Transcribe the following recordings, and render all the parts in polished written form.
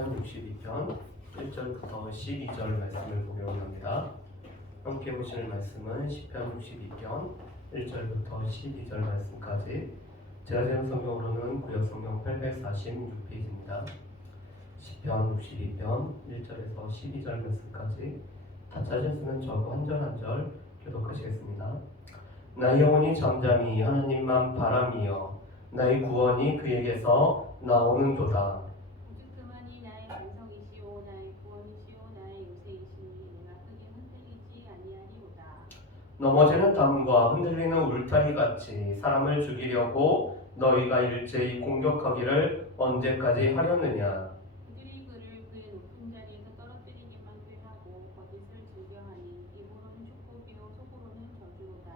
시편 62편 1절부터 12절 말씀을 보려고 합니다. 함께 보실 말씀은 시편 62편 1절부터 12절 말씀까지 제가 지은 성경으로는 구역성경 846페이지입니다. 시편 62편 1절에서 12절 말씀까지 다 찾으셨으면 저도 한 절 한 절 교독하시겠습니다. 나의 영혼이 잠잠히 하나님만 바라미여 나의 구원이 그에게서 나오는도다. 오직 그만이 나의 반석이시오 나의 구원이시오 나의 요새이시니 내가 크게 흔들리지 아니하리로다. 넘어지는 담과 흔들리는 울타리 같이 사람을 죽이려고 너희가 일제히 공격하기를 언제까지 하려느냐. 그들이 그를 그의 높은 자리에서 떨어뜨리기만 꾀하고 거짓을 즐겨하니 입으로는 축복이요 속으로는 저주로다.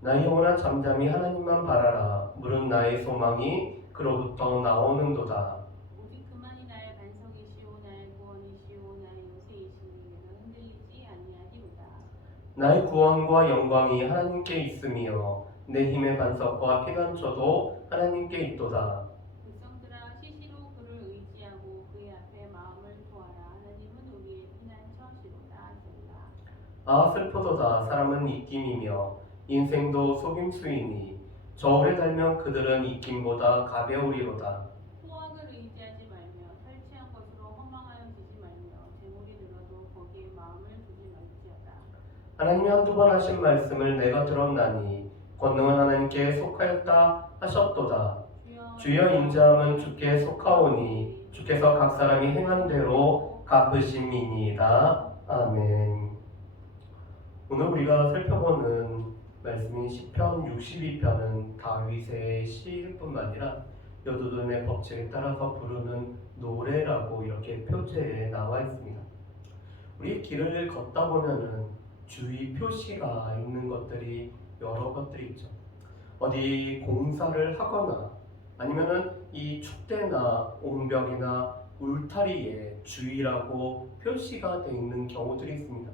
나의 영혼아 잠잠히 하나님만 바라라. 물은 나의 소망이 그로부터 나오는도다. 오직 그만이 나의 반석이시오 나의 구원이시오 나의 요새이시니 내가 흔들리지 아니하리로다. 나의 구원과 영광이 하나님께 있으며 내 힘의 반석과 피난처도 하나님께 있도다. 백성들아 시시로 그를 의지하고 그의 앞에 마음을 토하라. 하나님은 우리의 피난처시로다 하시로다. 아 슬프도다. 사람은 입김이며 인생도 속임수이니 저울에 달면 그들은 입김보다 가벼우리로다. 포악을 의지하지 말며 탈취한 것으로 허망하여 지지 말며 재물이 들어도 거기에 마음을 두지 말지어다. 하나님이 한두 번 하신 말씀을 내가 들었나니 권능은 하나님께 속하였다 하셨도다. 주여 인자함은 주께 속하오니 주께서 각 사람이 행한 대로 갚으심이니이다. 아멘. 오늘 우리가 살펴보는 말씀인 시편 62편은 다윗의 시일 뿐만 아니라 여두둔의 법칙에 따라서 부르는 노래라고 이렇게 표제에 나와 있습니다. 우리 길을 걷다 보면은 주의 표시가 있는 것들이 여러 것들이 있죠. 어디 공사를 하거나 아니면은 이 축대나 옹벽이나 울타리에 주의라고 표시가 되어 있는 경우들이 있습니다.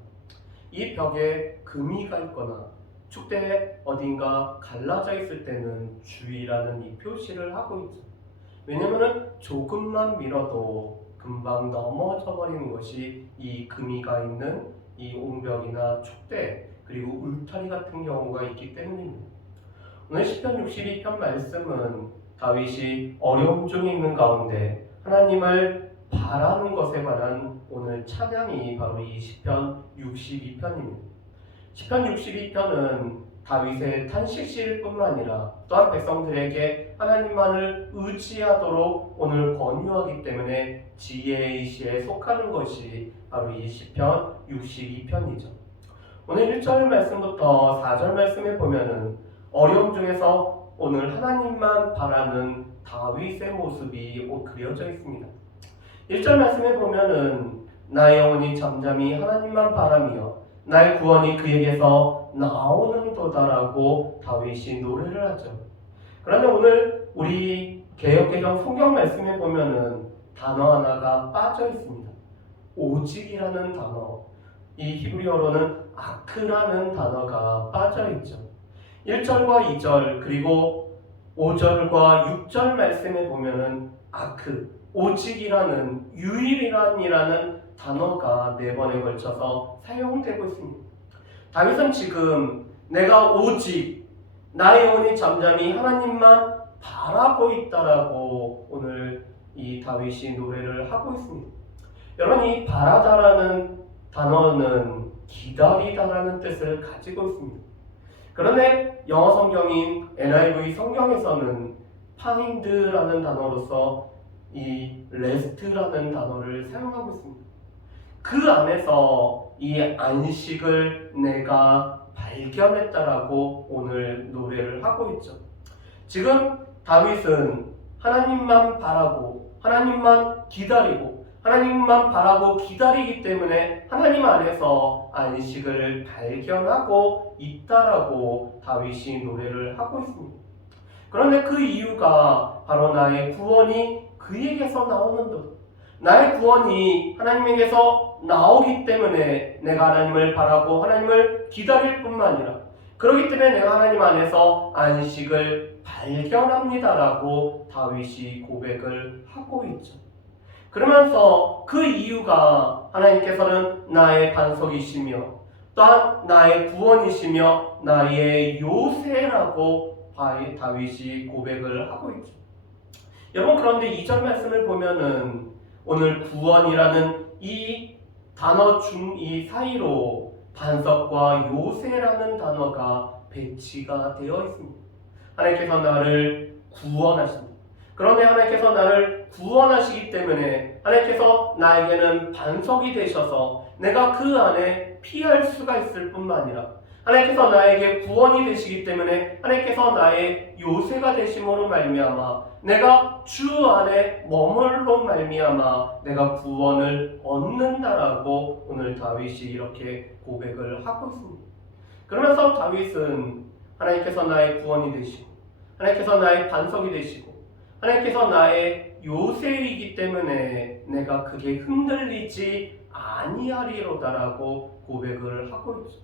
이 벽에 금이가 있거나 축대에 어딘가 갈라져 있을 때는 주의라는 이 표시를 하고 있죠. 왜냐면은 조금만 밀어도 금방 넘어져 버리는 것이 이 금이가 있는 이 옹벽이나 축대 그리고 울타리 같은 경우가 있기 때문입니다. 오늘 시편 62편 말씀은 다윗이 어려움 중에 있는 가운데 하나님을 바라는 것에 관한 오늘 찬양이 바로 이 시편 62편입니다. 시편 62편은 다윗의 탄식시일 뿐만 아니라 또한 백성들에게 하나님만을 의지하도록 오늘 권유하기 때문에 지혜의 시에 속하는 것이 바로 이 시편 62편이죠. 오늘 1절 말씀부터 4절 말씀에 보면은 어려움 중에서 오늘 하나님만 바라는 다윗의 모습이 그려져 있습니다. 1절 말씀에 보면은 나의 영혼이 잠잠히 하나님만 바라며 나의 구원이 그에게서 나오는도다라고 다윗이 노래를 하죠. 그런데 오늘 우리 개역개정 성경 말씀에 보면은 단어 하나가 빠져 있습니다. 오직이라는 단어, 이 히브리어로는 아크라는 단어가 빠져 있죠. 1절과 2절 그리고 5절과 6절 말씀에 보면은 아크, 오직이라는 유일이라는 단어가 4번에 걸쳐서 사용되고 있습니다. 다윗은 지금 내가 오직 나의 영혼이 잠잠히 하나님만 바라고 있다라고 오늘 이 다윗이 노래를 하고 있습니다. 여러분 이 바라다라는 단어는 기다리다라는 뜻을 가지고 있습니다. 그런데 영어 성경인 NIV 성경에서는 find라는 단어로서 이 rest라는 단어를 사용하고 있습니다. 그 안에서 이 안식을 내가 발견했다라고 오늘 노래를 하고 있죠. 지금 다윗은 하나님만 바라고 하나님만 기다리고 하나님만 바라고 기다리기 때문에 하나님 안에서 안식을 발견하고 있다라고 다윗이 노래를 하고 있습니다. 그런데 그 이유가 바로 나의 구원이 그에게서 나오는 것, 나의 구원이 하나님에게서 나오기 때문에 내가 하나님을 바라고 하나님을 기다릴 뿐만 아니라 그렇기 때문에 내가 하나님 안에서 안식을 발견합니다라고 다윗이 고백을 하고 있죠. 그러면서 그 이유가 하나님께서는 나의 반석이시며 또한 나의 구원이시며 나의 요새라고 다윗이 고백을 하고 있죠. 여러분, 그런데 2절 말씀을 보면은 오늘 구원이라는 이 단어 이 사이로 반석과 요새라는 단어가 배치가 되어 있습니다. 하나님께서 나를 구원하십니다. 그런데 하나님께서 나를 구원하시기 때문에 하나님께서 나에게는 반석이 되셔서 내가 그 안에 피할 수가 있을 뿐만 아니라 하나님께서 나에게 구원이 되시기 때문에 하나님께서 나의 요새가 되심으로 말미암아 내가 주 안에 머물로 말미암아 내가 구원을 얻는다라고 오늘 다윗이 이렇게 고백을 하고 있습니다. 그러면서 다윗은 하나님께서 나의 구원이 되시고 하나님께서 나의 반석이 되시고 하나님께서 나의 요새이기 때문에 내가 그게 흔들리지 아니하리로다라고 고백을 하고 있죠.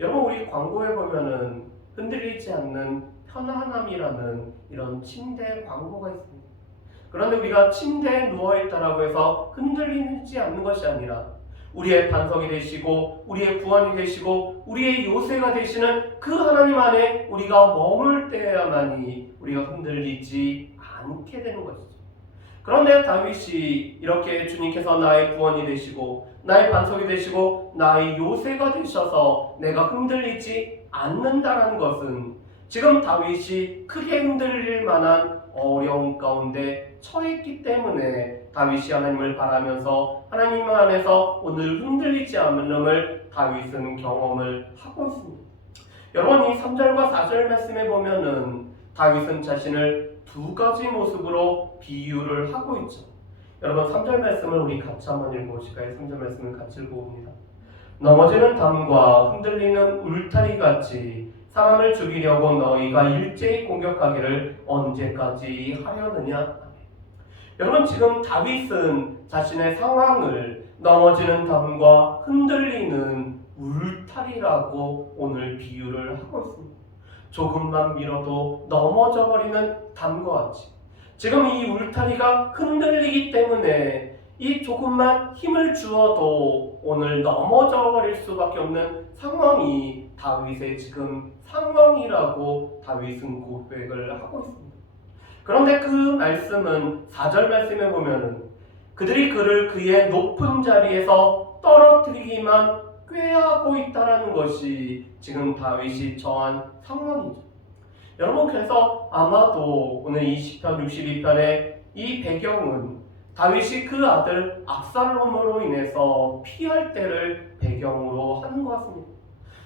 여러분, 우리 광고에 보면은 흔들리지 않는 편안함이라는 이런 침대 광고가 있습니다. 그런데 우리가 침대에 누워있다라고 해서 흔들리지 않는 것이 아니라 우리의 반석이 되시고 우리의 구원이 되시고 우리의 요새가 되시는 그 하나님 안에 우리가 머물 때야만이 우리가 흔들리지 않게 되는 것이죠. 그런데 다윗이 이렇게 주님께서 나의 구원이 되시고 나의 반석이 되시고 나의 요새가 되셔서 내가 흔들리지 않는다는 것은 지금 다윗이 크게 흔들릴 만한 어려움 가운데 처했기 때문에 다윗이 하나님을 바라면서 하나님 안에서 오늘 흔들리지 않음을 다윗은 경험을 하고 있습니다. 여러분, 이 3절과 4절 말씀에 보면은 다윗은 자신을 두 가지 모습으로 비유를 하고 있죠. 여러분, 3절 말씀을 우리 같이 한번 읽어보실까요? 3절 말씀을 같이 읽어봅니다. 넘어지는 담과 흔들리는 울타리 같이 사람을 죽이려고 너희가 일제히 공격하기를 언제까지 하려느냐? 여러분, 지금 다윗은 자신의 상황을 넘어지는 담과 흔들리는 울타리라고 오늘 비유를 하고 있습니다. 조금만 밀어도 넘어져 버리는 담과 같이 지금 이 울타리가 흔들리기 때문에 이 조금만 힘을 주어도 오늘 넘어져 버릴 수밖에 없는 상황이 다윗의 지금 상황이라고 다윗은 고백을 하고 있습니다. 그런데 그 말씀은 4절 말씀에 보면은 그들이 그를 그의 높은 자리에서 떨어뜨리기만 꾀하고 있다라는 것이 지금 다윗이 처한 상황이죠. 여러분, 그래서 아마도 오늘 이 시편 62편의 이 배경은 다윗이 그 아들 압살롬으로 인해서 피할 때를 배경으로 하는 것 같습니다.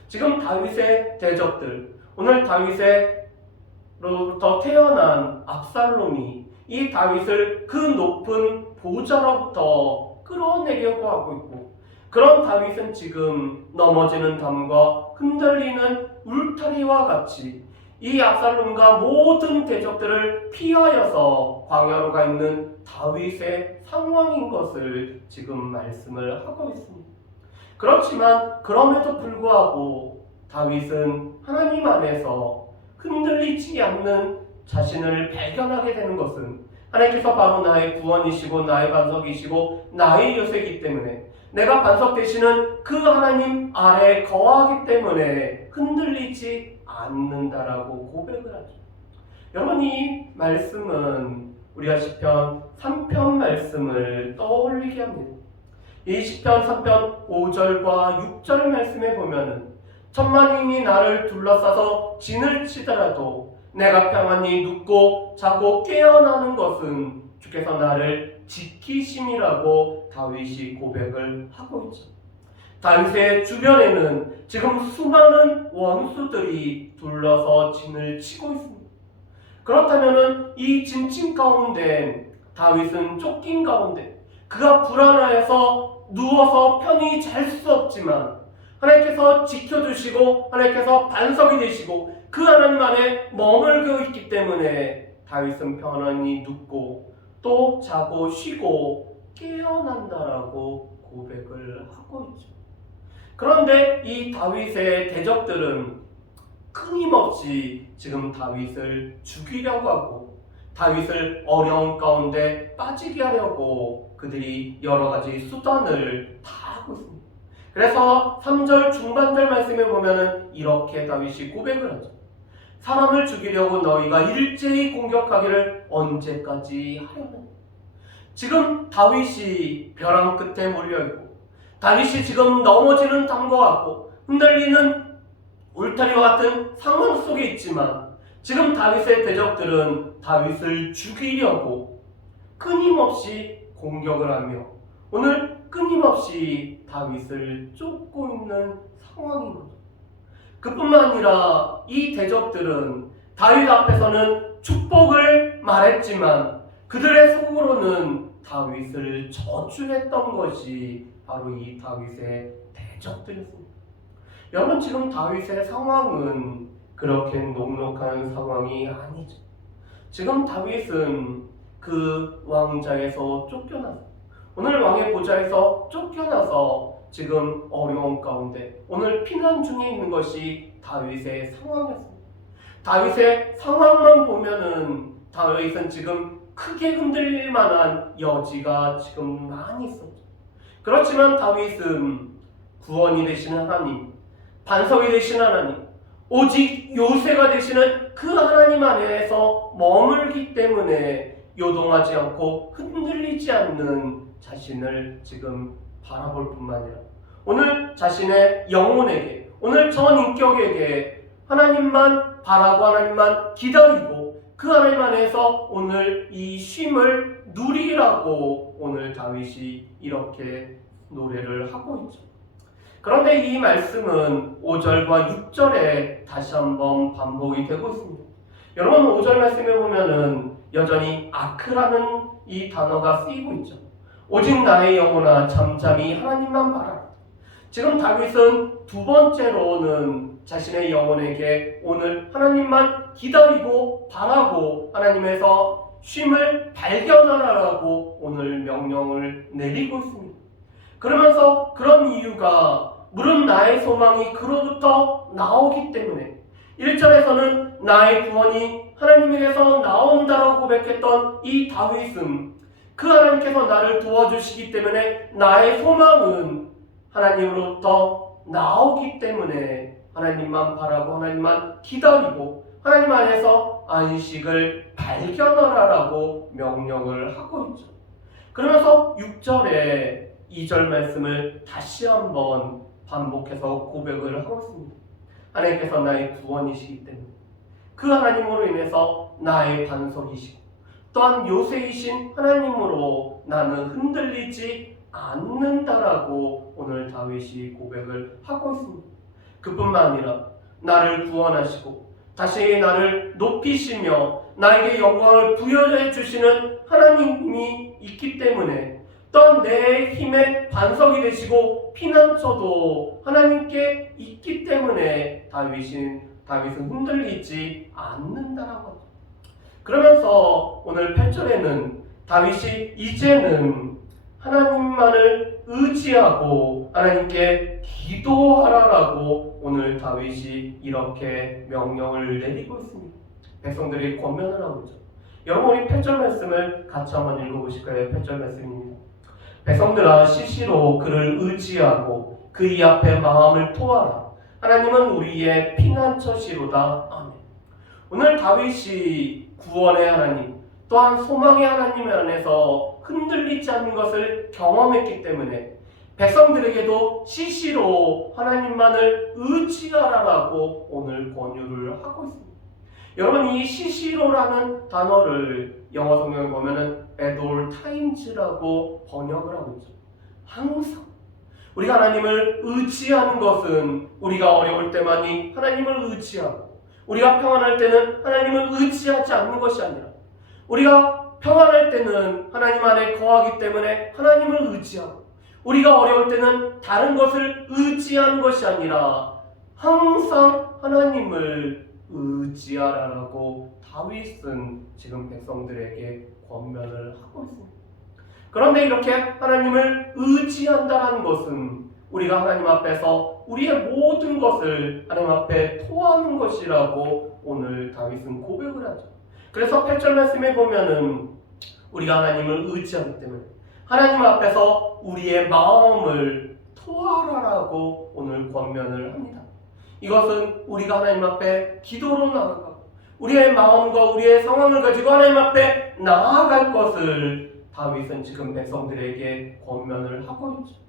지금 다윗의 대적들, 오늘 다윗으로부터 태어난 압살롬이 이 다윗을 그 높은 보좌로부터 끌어내려고 하고 있고, 그런 다윗은 지금 넘어지는 담과 흔들리는 울타리와 같이 이 압살롬과 모든 대적들을 피하여서 광야로 가 있는 다윗의 상황인 것을 지금 말씀을 하고 있습니다. 그렇지만 그럼에도 불구하고 다윗은 하나님 안에서 흔들리지 않는 자신을 발견하게 되는 것은 하나님께서 바로 나의 구원이시고 나의 반석이시고 나의 요새이기 때문에 내가 반석 되시는 그 하나님 아래에 거하기 때문에 흔들리지 않는다라고 고백을 하죠. 여러분, 이 말씀은 우리가 시편 3편 말씀을 떠올리게 합니다. 이 시편 3편 5절과 6절 말씀에 보면은 천만인이 나를 둘러싸서 진을 치더라도 내가 평안히 눕고 자고 깨어나는 것은 주께서 나를 지키심이라고 다윗이 고백을 하고 있죠. 다윗의 주변에는 지금 수많은 원수들이 둘러서 진을 치고 있습니다. 그렇다면 이 진침 가운데 다윗은 쫓긴 가운데 그가 불안해서 누워서 편히 잘 수 없지만 하나님께서 지켜주시고 하나님께서 반석이 되시고 그 하나님 안에 머물고 있기 때문에 다윗은 편안히 눕고 또 자고 쉬고 깨어난다라고 고백을 하고 있죠. 그런데 이 다윗의 대적들은 끊임없이 지금 다윗을 죽이려고 하고 다윗을 어려운 가운데 빠지게 하려고 그들이 여러 가지 수단을 다 하고 있습니다. 그래서 3절 중반절 말씀에 보면은 이렇게 다윗이 고백을 하죠. 사람을 죽이려고 너희가 일제히 공격하기를 언제까지 하려느냐. 지금 다윗이 벼랑 끝에 몰려있고 다윗이 지금 넘어지는 담과 같고 흔들리는 울타리와 같은 상황 속에 있지만 지금 다윗의 대적들은 다윗을 죽이려고 끊임없이 공격을 하며 오늘 끊임없이 다윗을 쫓고 있는 상황인 거죠. 그뿐만 아니라 이 대적들은 다윗 앞에서는 축복을 말했지만 그들의 속으로는 다윗을 저주했던 것이 바로 이 다윗의 대적들이었습니다. 여러분, 지금 다윗의 상황은 그렇게 녹록한 상황이 아니죠. 지금 다윗은 그 왕자에서 쫓겨났어요. 오늘 왕의 보좌에서 쫓겨나서 지금 어려운 가운데 오늘 피난 중에 있는 것이 다윗의 상황이었습니다. 다윗의 상황만 보면은 다윗은 지금 크게 흔들릴 만한 여지가 지금 많이 있었죠. 그렇지만 다윗은 구원이 되시는 하나님, 반석이 되시는 하나님, 오직 요새가 되시는 그 하나님 안에서 머물기 때문에 요동하지 않고 흔들리지 않는 자신을 지금 바라볼 뿐만 아니라 오늘 자신의 영혼에게, 오늘 전 인격에게 하나님만 바라고 하나님만 기다리고 그 하나님 안에서 오늘 이 쉼을 누리라고 오늘 다윗이 이렇게 노래를 하고 있죠. 그런데 이 말씀은 5절과 6절에 다시 한번 반복이 되고 있습니다. 여러분, 5절 말씀에 보면은 여전히 아크라는 이 단어가 쓰이고 있죠. 오직 나의 영혼아 잠잠히 하나님만 바라라. 지금 다윗은 두 번째로는 자신의 영혼에게 오늘 하나님만 기다리고 바라고 하나님에서 쉼을 발견하라라고 오늘 명령을 내리고 있습니다. 그러면서 그런 이유가 물은 나의 소망이 그로부터 나오기 때문에 1절에서는 나의 구원이 하나님에게서 나온다라고 고백했던 이 다윗은 그 하나님께서 나를 도와주시기 때문에 나의 소망은 하나님으로부터 나오기 때문에 하나님만 바라고 하나님만 기다리고 하나님 안에서 안식을 발견하라라고 명령을 하고 있죠. 그러면서 6절에 2절 말씀을 다시 한번 반복해서 고백을 하고 있습니다. 하나님께서 나의 구원이시기 때문에 그 하나님으로 인해서 나의 반석이시고 또한 요새이신 하나님으로 나는 흔들리지 않는다라고 오늘 다윗이 고백을 하고 있습니다. 그뿐만 아니라 나를 구원하시고 다시 나를 높이시며 나에게 영광을 부여해 주시는 하나님이 있기 때문에 또한 내 힘의 반석이 되시고 피난처도 하나님께 있기 때문에 다윗은 흔들리지 않는다라고 하죠. 그러면서 오늘 8절에는 다윗이 이제는 하나님만을 의지하고 하나님께 기도하라라고 오늘 다윗이 이렇게 명령을 내리고 있습니다. 백성들이 권면을 하고 있죠. 여러분, 우리 8절 말씀을 같이 한번 읽어보실까요? 8절 말씀입니다. 백성들아 시시로 그를 의지하고 그의 앞에 마음을 토하라. 하나님은 우리의 피난처시로다. 아멘. 오늘 다윗이 구원의 하나님 또한 소망의 하나님 안에서 흔들리지 않는 것을 경험했기 때문에 백성들에게도 시시로 하나님만을 의지하라라고 오늘 권유를 하고 있습니다. 여러분, 이 시시로라는 단어를 영어 성경에 보면은 at all times라고 번역을 하고 있죠. 항상 우리가 하나님을 의지하는 것은 우리가 어려울 때만이 하나님을 의지하고 우리가 평안할 때는 하나님을 의지하지 않는 것이 아니라 우리가 평안할 때는 하나님 안에 거하기 때문에 하나님을 의지하고 우리가 어려울 때는 다른 것을 의지하는 것이 아니라 항상 하나님을 의지하라라고 다윗은 지금 백성들에게 권면을 하고 있습니다. 그런데 이렇게 하나님을 의지한다는 것은 우리가 하나님 앞에서 우리의 모든 것을 하나님 앞에 토하는 것이라고 오늘 다윗은 고백을 하죠. 그래서 8절 말씀에 보면은 우리가 하나님을 의지하기 때문에 하나님 앞에서 우리의 마음을 토하라라고 오늘 권면을 합니다. 이것은 우리가 하나님 앞에 기도로 나아가고 우리의 마음과 우리의 상황을 가지고 하나님 앞에 나아갈 것을 다윗은 지금 백성들에게 권면을 하고 있죠.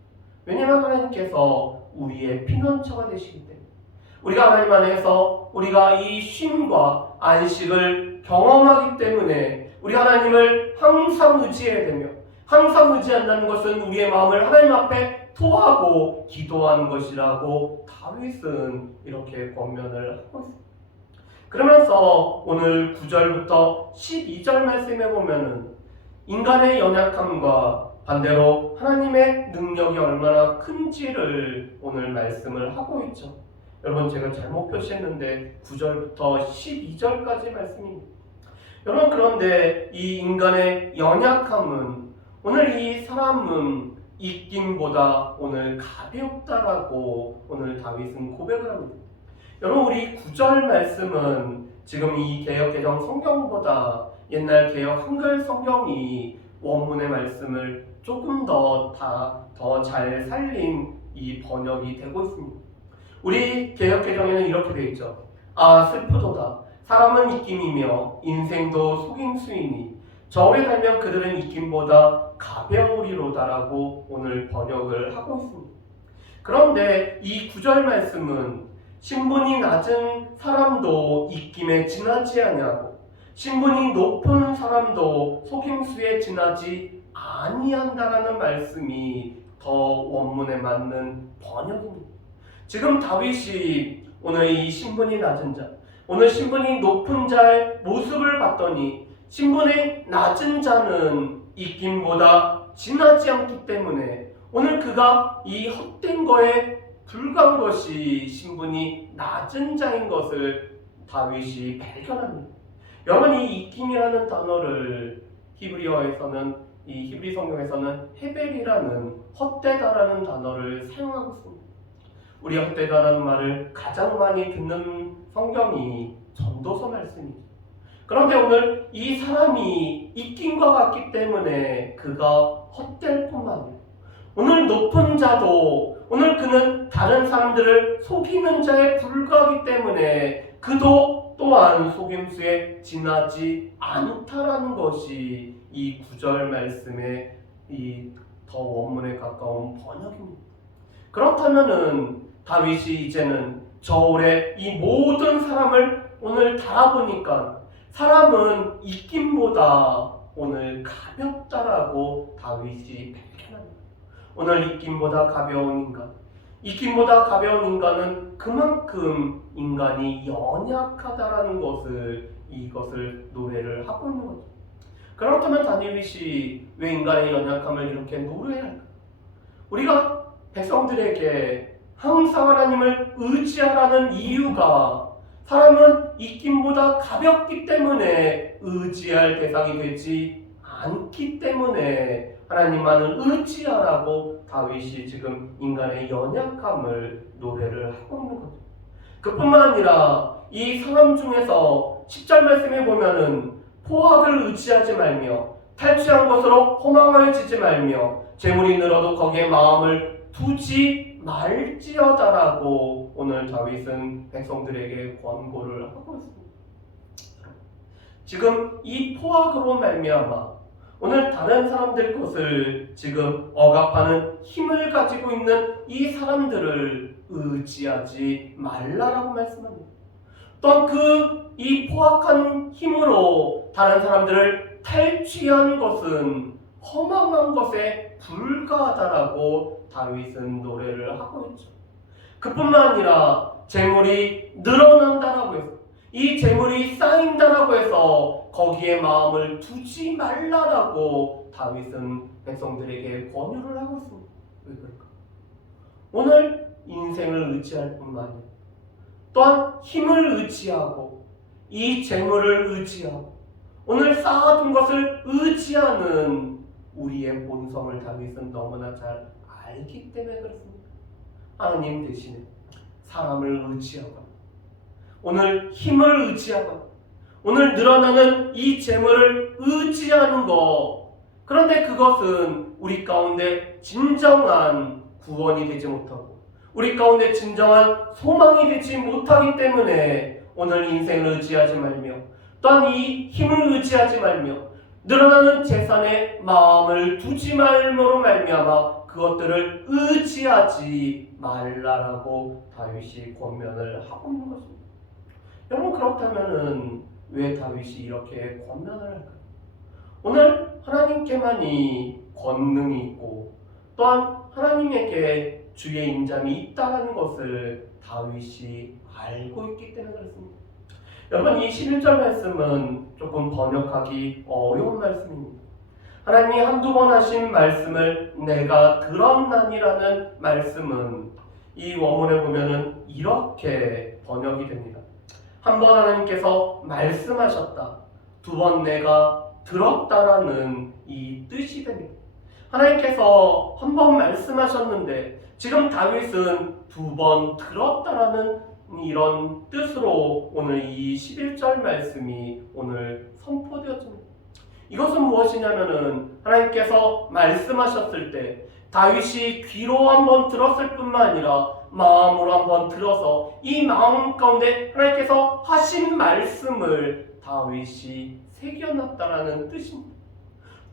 왜냐하면 하나님께서 우리의 피난처가 되시기 때문에 우리가 하나님 안에서 우리가 이 쉼과 안식을 경험하기 때문에 우리 하나님을 항상 의지해야 되며 항상 의지한다는 것은 우리의 마음을 하나님 앞에 토하고 기도하는 것이라고 다윗은 이렇게 권면을 하고 있습니다. 그러면서 오늘 9절부터 12절 말씀에 보면은 인간의 연약함과 반대로 하나님의 능력이 얼마나 큰지를 오늘 말씀을 하고 있죠. 여러분 제가 잘못 표시했는데 9절부터 12절까지 말씀입니다. 여러분 그런데 이 인간의 연약함은 오늘 이 사람은 입김보다 오늘 가볍다라고 오늘 다윗은 고백을 합니다. 여러분 우리 9절 말씀은 지금 이 개역개정 성경보다 옛날 개역 한글 성경이 원문의 말씀을 조금 더 잘 살린 이 번역이 되고 있습니다. 우리 개역개정에는 이렇게 되어 있죠. 아 슬프도다. 사람은 입김이며 인생도 속임수이니 저울에 달면 그들은 입김보다 가벼우리로다라고 오늘 번역을 하고 있습니다. 그런데 이 9절 말씀은 신분이 낮은 사람도 입김에 지나지 아니하고 신분이 높은 사람도 속임수에 지나지 아니한다라는 말씀이 더 원문에 맞는 번역입니다. 지금 다윗이 오늘 이 신분이 낮은 자, 오늘 신분이 높은 자의 모습을 봤더니 신분이 낮은 자는 입김보다 지나지 않기 때문에 오늘 그가 이 헛된 거에 불과한 것이 신분이 낮은 자인 것을 다윗이 발견합니다. 여러분 이 입김이라는 단어를 히브리어에서는 이 히브리 성경에서는 헤벨이라는 헛되다라는 단어를 사용하고 있습니다. 우리 헛되다라는 말을 가장 많이 듣는 성경이 전도서 말씀이죠. 그런데 오늘 이 사람이 입김과 같기 때문에 그가 헛될 뿐만 아니라 오늘 높은 자도 오늘 그는 다른 사람들을 속이는 자에 불과하기 때문에 그도 또한 속임수에 지나지 않다라는 것이 이 9절 말씀의 이 더 원문에 가까운 번역입니다. 그렇다면은 다윗이 이제는 저울에 이 모든 사람을 오늘 달아보니까 사람은 입김보다 오늘 가볍다라고 다윗이 발견합니다. 오늘 입김보다 가벼운 인간, 입김보다 가벼운 인간은 그만큼 인간이 연약하다라는 것을 이것을 노래를 하고 있는 거죠. 그렇다면 다윗이 왜 인간의 연약함을 이렇게 노래할까? 우리가 백성들에게 항상 하나님을 의지하라는 이유가 사람은 입김보다 가볍기 때문에 의지할 대상이 되지 않기 때문에 하나님만을 의지하라고 다윗이 지금 인간의 연약함을 노래를 하고 있는 거죠. 그뿐만 아니라 이 사람 중에서 10절 말씀에 보면은 포악을 의지하지 말며 탈취한 것으로 허망하여지지 말며 재물이 늘어도 거기에 마음을 두지 말지어다라고 오늘 다윗은 백성들에게 권고를 하고 있습니다. 지금 이 포악으로 말미암아 오늘 다른 사람들 것을 지금 억압하는 힘을 가지고 있는 이 사람들을 의지하지 말라라고 말씀합니다. 또한 이 포악한 힘으로 다른 사람들을 탈취한 것은 허망한 것에 불과하다라고 다윗은 노래를 하고 있죠. 그뿐만 아니라 재물이 늘어난다라고 해서 이 재물이 쌓인다라고 해서 거기에 마음을 두지 말라라고 다윗은 백성들에게 권유를 하고 있습니다. 왜 그럴까? 오늘 인생을 의지할 뿐만 아니라 또한 힘을 의지하고 이 재물을 의지하고 오늘 쌓아둔 것을 의지하는 우리의 본성을 다윗은 너무나 잘 알기 때문에 그렇습니다. 하나님 대신에 사람을 의지하거나 오늘 힘을 의지하거나 오늘 늘어나는 이 재물을 의지하는 것, 그런데 그것은 우리 가운데 진정한 구원이 되지 못하고 우리 가운데 진정한 소망이 되지 못하기 때문에 오늘 인생을 의지하지 말며 또한 이 힘을 의지하지 말며 늘어나는 재산에 마음을 두지 말므로 말미암아 그것들을 의지하지 말라라고 다윗이 권면을 하고 있는 것입니다. 여러분, 그렇다면은 왜 다윗이 이렇게 권면을 할까요? 오늘 하나님께만이 권능이 있고 또한 하나님에게 주의 인자함이 있다는 것을 다윗이 알고 있기 때문에 그렇습니다. 여러분, 이 11절 말씀은 조금 번역하기 어려운 말씀입니다. 하나님이 한두 번 하신 말씀을 내가 들었나니라는 말씀은 이 원문에 보면은 이렇게 번역이 됩니다. 한 번 하나님께서 말씀하셨다, 두 번 내가 들었다라는 이 뜻이 됩니다. 하나님께서 한 번 말씀하셨는데 지금 다윗은 두 번 들었다라는 이런 뜻으로 오늘 이 11절 말씀이 오늘 선포되었습니다. 이것은 무엇이냐면은 하나님께서 말씀하셨을 때 다윗이 귀로 한번 들었을 뿐만 아니라 마음으로 한번 들어서 이 마음 가운데 하나님께서 하신 말씀을 다윗이 새겨놨다라는 뜻입니다.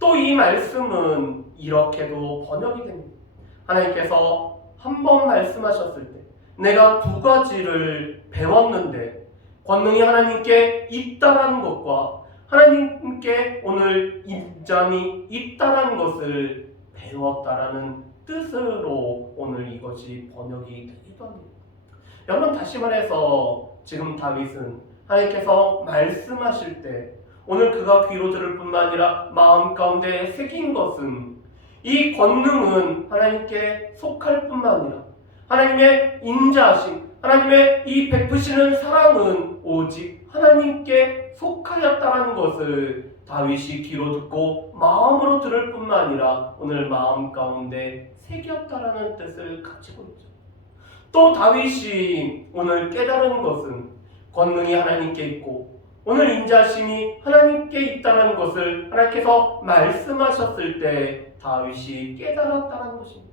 또 이 말씀은 이렇게도 번역이 됩니다. 하나님께서 한 번 말씀하셨을 때 내가 두 가지를 배웠는데 권능이 하나님께 있다라는 것과 하나님께 오늘 인자함이 있다라는 것을 배웠다라는 뜻으로 오늘 이것이 번역이 되기도 합니다. 여러분, 다시 말해서 지금 다윗은 하나님께서 말씀하실 때 오늘 그가 귀로 들을 뿐만 아니라 마음 가운데 새긴 것은 이 권능은 하나님께 속할 뿐만 아니라 하나님의 인자하심, 하나님의 이 베푸시는 사랑은 오직 하나님께 속하였다는 것을 다윗이 귀로 듣고 마음으로 들을 뿐만 아니라 오늘 마음 가운데 새겼다라는 뜻을 가지고 있죠. 또 다윗이 오늘 깨달은 것은 권능이 하나님께 있고 오늘 인자심이 하나님께 있다는 것을 하나님께서 말씀하셨을 때 다윗이 깨달았다는 것입니다.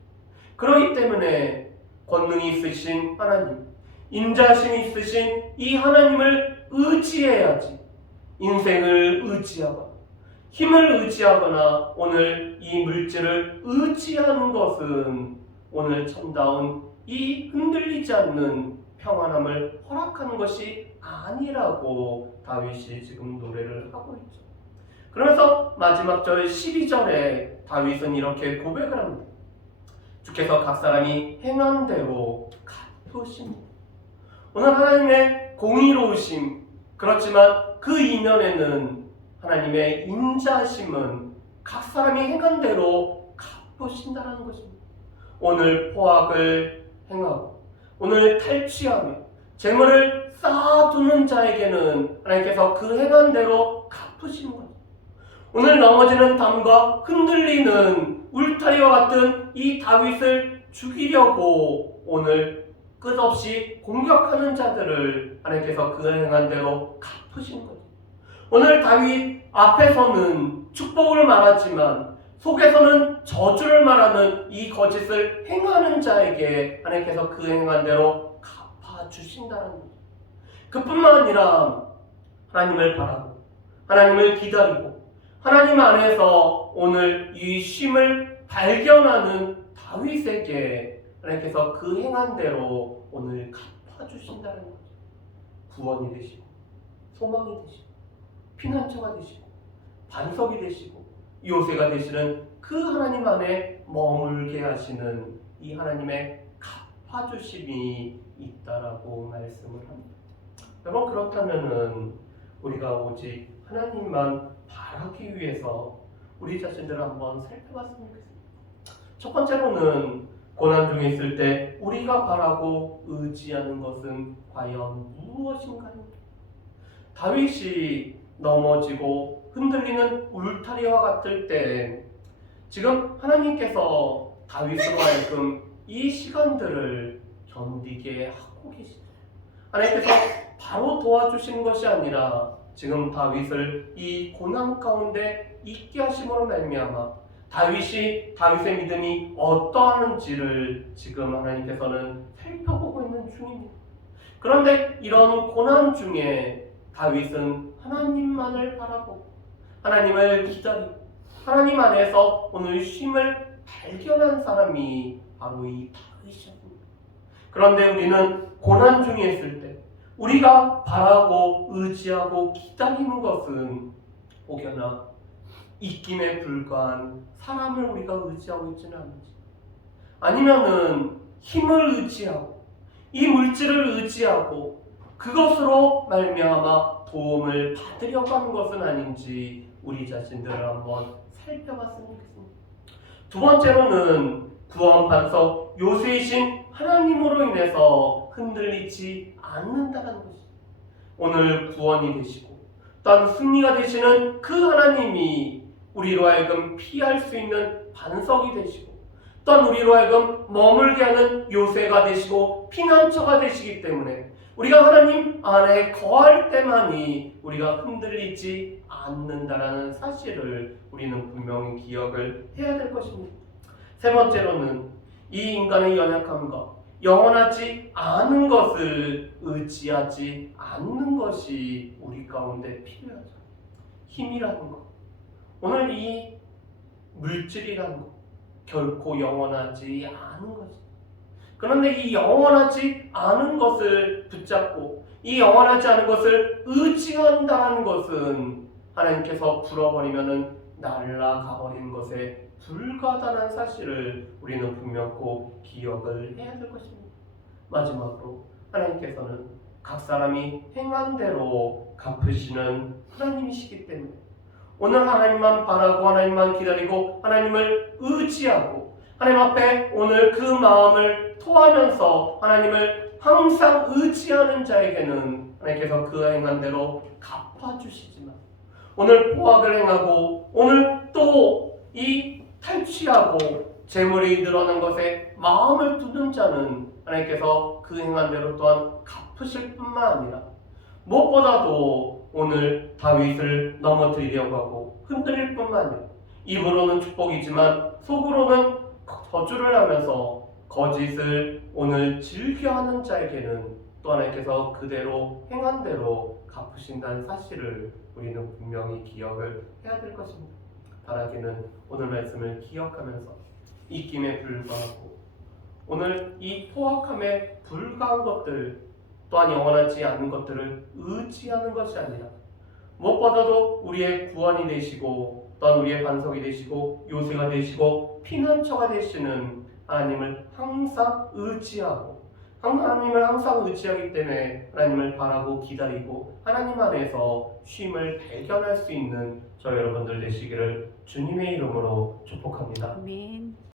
그렇기 때문에 권능이 있으신 하나님, 인자심이 있으신 이 하나님을 의지해야지 인생을 의지하거나 힘을 의지하거나 오늘 이 물질을 의지하는 것은 오늘 참다운 이 흔들리지 않는 평안함을 허락하는 것이 아니라고 다윗이 지금 노래를 하고 있죠. 그러면서 마지막 절 12절에 다윗은 이렇게 고백을 합니다. 주께서 각 사람이 행한 대로 갚으십니다. 오늘 하나님의 공의로우심, 그렇지만 그 이면에는 하나님의 인자심은 각 사람이 행한 대로 갚으신다는 것입니다. 오늘 포악을 행하고 오늘 탈취하며 재물을 쌓아두는 자에게는 하나님께서 그 행한 대로 갚으시는 거죠. 오늘 넘어지는 담과 흔들리는 울타리와 같은 이 다윗을 죽이려고 오늘 끝없이 공격하는 자들을 하나님께서 그 행한 대로 갚으신 거죠. 오늘 다윗 앞에서는 축복을 말하지만 속에서는 저주를 말하는 이 거짓을 행하는 자에게 하나님께서 그 행한 대로 갚아주신다는 거죠. 그뿐만 아니라 하나님을 바라고 하나님을 기다리고 하나님 안에서 오늘 이 쉼을 발견하는 다윗에게 하나님께서 그 행한 대로 오늘 갚아주신다는 거죠. 구원이 되시고 소망이 되시고 피난처가 되시고 반석이 되시고 요새가 되시는 그 하나님 안에 머물게 하시는 이 하나님의 갚아주심이 있다라고 말씀을 합니다. 여러분, 그렇다면은 우리가 오직 하나님만 바라기 위해서 우리 자신들을 한번 살펴봤으면 좋겠습니다. 첫 번째로는 고난 중에 있을 때 우리가 바라고 의지하는 것은 과연 무엇인가요? 다윗이 넘어지고 흔들리는 울타리와 같을 때 지금 하나님께서 다윗으로 하여금 이 시간들을 견디게 하고 계시죠. 하나님께서 바로 도와주시는 것이 아니라 지금 다윗을 이 고난 가운데 있게 하심으로 말미암아 다윗의 믿음이 어떠하는지를 지금 하나님께서는 살펴보고 있는 중입니다. 그런데 이런 고난 중에 다윗은 하나님만을 바라보고 하나님을 기다리고 하나님 안에서 오늘 쉼을 발견한 사람이 바로 이 다윗이었습니다. 그런데 우리는 고난 중에 있을 때 우리가 바라고 의지하고 기다리는 것은 혹여나 입김에 불과한 사람을 우리가 의지하고 있지는 않은지, 아니면은 힘을 의지하고 이 물질을 의지하고 그것으로 말미암아 도움을 받으려고 하는 것은 아닌지 우리 자신들을 한번 살펴봤으면 좋겠습니다. 두 번째로는 구원 반석 요새이신 하나님으로 인해서 흔들리지 않는다는 것입니다. 오늘 구원이 되시고 또한 승리가 되시는 그 하나님이 우리로 하여금 피할 수 있는 반석이 되시고 또한 우리로 하여금 머물게 하는 요새가 되시고 피난처가 되시기 때문에 우리가 하나님 안에 거할 때만이 우리가 흔들리지 않는다라는 사실을 우리는 분명히 기억을 해야 될 것입니다. 세 번째로는 이 인간의 연약함과 영원하지 않은 것을 의지하지 않는 것이 우리 가운데 필요하죠. 힘이라는 것, 오늘 이 물질이라는 것 결코 영원하지 않은 것입니다. 그런데 이 영원하지 않은 것을 붙잡고 이 영원하지 않은 것을 의지한다는 것은 하나님께서 불어버리면은 날아가버리는 것에 불과하다는 사실을 우리는 분명히 기억을 해야 될 것입니다. 마지막으로 하나님께서는 각 사람이 행한 대로 갚으시는 하나님이시기 때문에 오늘 하나님만 바라고 하나님만 기다리고 하나님을 의지하고 하나님 앞에 오늘 그 마음을 토하면서 하나님을 항상 의지하는 자에게는 하나님께서 그 행한 대로 갚아주시지만 오늘 포악을 행하고 오늘 또 이 탈취하고 재물이 늘어난 것에 마음을 두는 자는 하나님께서 그 행한 대로 또한 갚으실 뿐만 아니라 무엇보다도 오늘 다윗을 넘어뜨리려고 하고 흔들릴 뿐만 아니라 입으로는 축복이지만 속으로는 저주를 하면서 거짓을 오늘 즐겨하는 자에게는 또 하나님께서 그대로 행한 대로 갚으신다는 사실을 우리는 분명히 기억을 해야 될 것입니다. 바라기는 오늘 말씀을 기억하면서 입김에 불과하고 오늘 이 포악함에 불과한 것들 또한 영원하지 않는 것들을 의지하는 것이 아니라 무엇보다도 우리의 구원이 되시고 또한 우리의 반석이 되시고 요새가 되시고 피난처가 되시는 하나님을 항상 의지하고 하나님을 항상 의지하기 때문에 하나님을 바라고 기다리고 하나님 안에서 쉼을 발견할 수 있는 저 여러분들 되시기를 주님의 이름으로 축복합니다. 아멘.